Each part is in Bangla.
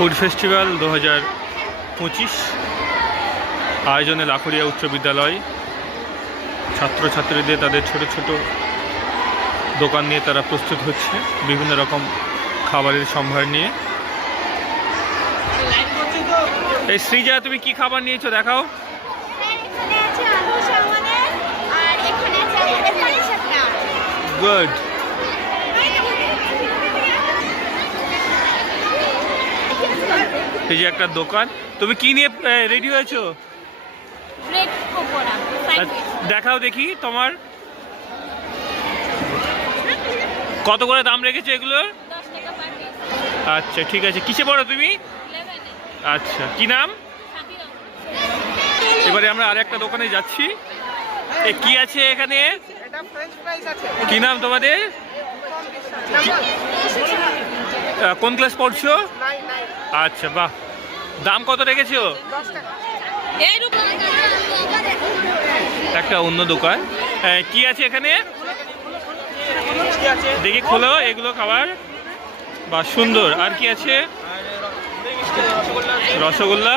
ফুড ফেস্টিভ্যাল 2025 আয়োজনে লাখুরিয়া উচ্চ বিদ্যালয় ছাত্রছাত্রীদের তাদের ছোট ছোট দোকান নিয়ে তারা প্রস্তুত হচ্ছে বিভিন্ন রকম খাবারের সম্ভার নিয়ে। এই শ্রীজা, তুমি কি খাবার নিয়েছো দেখাও। গুড। এই যে একটা দোকান, তুমি কি নিয়ে রেডি হয়েছো? দেখাও দেখি তোমার কত করে দাম রেখেছো এগুলোর? আচ্ছা ঠিক আছে। কিসে পড়ো তুমি? আচ্ছা, কি নাম? এবারে আমরা আরেকটা দোকানে যাচ্ছি। কি আছে এখানে? কি নাম তোমাদের? কোন ক্লাস পড়ছো? আচ্ছা, বাহ। দাম কত রেখেছো? একটা অন্য দোকান। কি আছে এখানে দেখি, খোলো এগুলো খাবার। বাহ, সুন্দর। আর কি আছে? রসগোল্লা,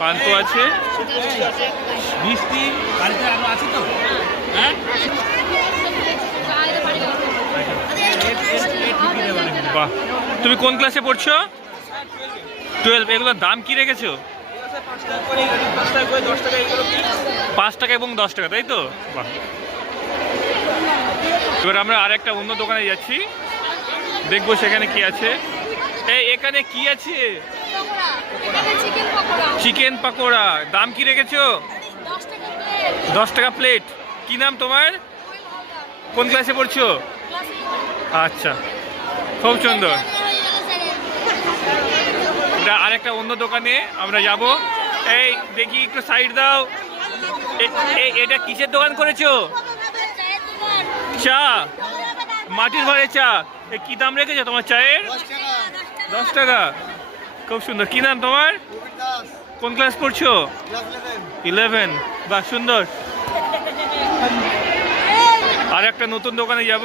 পান্তো আছে, মিষ্টি আছে তো। বাহ, তুমি কোন ক্লাসে পড়ছো? 12। এগুলোর দাম কি রেখেছো? 5 টাকা এবং 10 টাকা, তাই তো? বাহ। এবার আমরা আর একটা অন্য দোকানে যাচ্ছি, দেখবো সেখানে কি আছে। এখানে কি আছে? চিকেন পকোড়া। দাম কি রেখেছো? 10 টাকা প্লেট। কি নাম তোমার? কোন ক্লাসে পড়ছো? আচ্ছা, খুব সুন্দর। আর একটা অন্য দোকানে আমরা যাব। এই দেখি, একটু সাইড দাও। এটা কিসের দোকান করেছো? চা, মাটির ভাড়ে চা। কি দাম রেখেছো তোমার চায়ের? 10 টাকা। খুব সুন্দর। কি নাম তোমার? কোন ক্লাস পড়ছো? 11। বাহ, সুন্দর। আর একটা নতুন দোকানে যাব।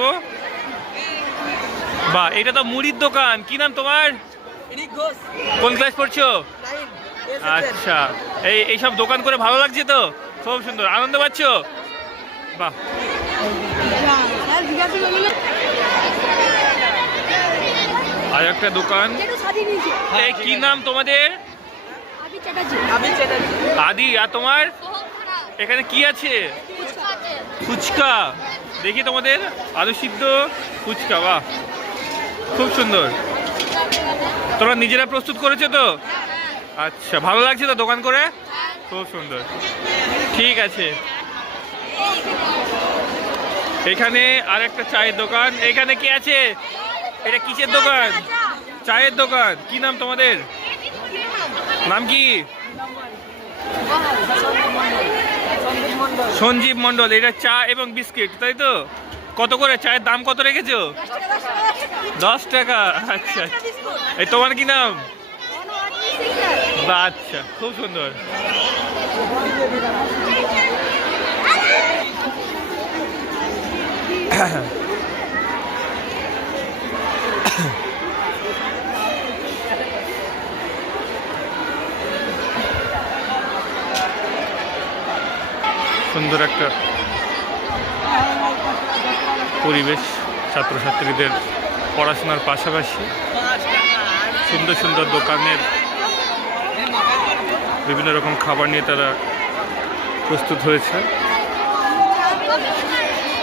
বাহ, এটা তো মুড়ির দোকান। কি নাম তোমার? কোন ক্লাস পড়ছো? আচ্ছা, এইসব দোকান করে ভালো লাগছে তো? খুব সুন্দর, আনন্দ পাচ্ছ? বাহ। আর একটা দোকান। কি নাম তোমাদের? আদি। আর তোমার? এখানে কি আছে? ফুচকা। দেখি তোমাদের আলু সিদ্ধ, ফুচকা। বাহ, খুব সুন্দর। তোমরা নিজেরা প্রস্তুত করেছো তো? আচ্ছা, ভালো লাগছে তো দোকান করে? খুব সুন্দর, ঠিক আছে। এখানে আর একটা চায়ের দোকান। এখানে কি আছে? এটা কিসের দোকান? চায়ের দোকান। কি নাম তোমাদের? নাম কি? সঞ্জীব মন্ডল। এটা চা এবং বিস্কিট, তাই তো? কত করে? চায়ের দাম কত রেখেছো? 10 টাকা। আচ্ছা, এই তোমার কি নাম? আচ্ছা, খুব সুন্দর। সুন্দর একটা পরিবেশ, ছাত্রছাত্রীদের পড়াশোনার পাশাপাশি সুন্দর সুন্দর দোকানের বিভিন্ন রকম খাবার নিয়ে তারা প্রস্তুত হয়েছে।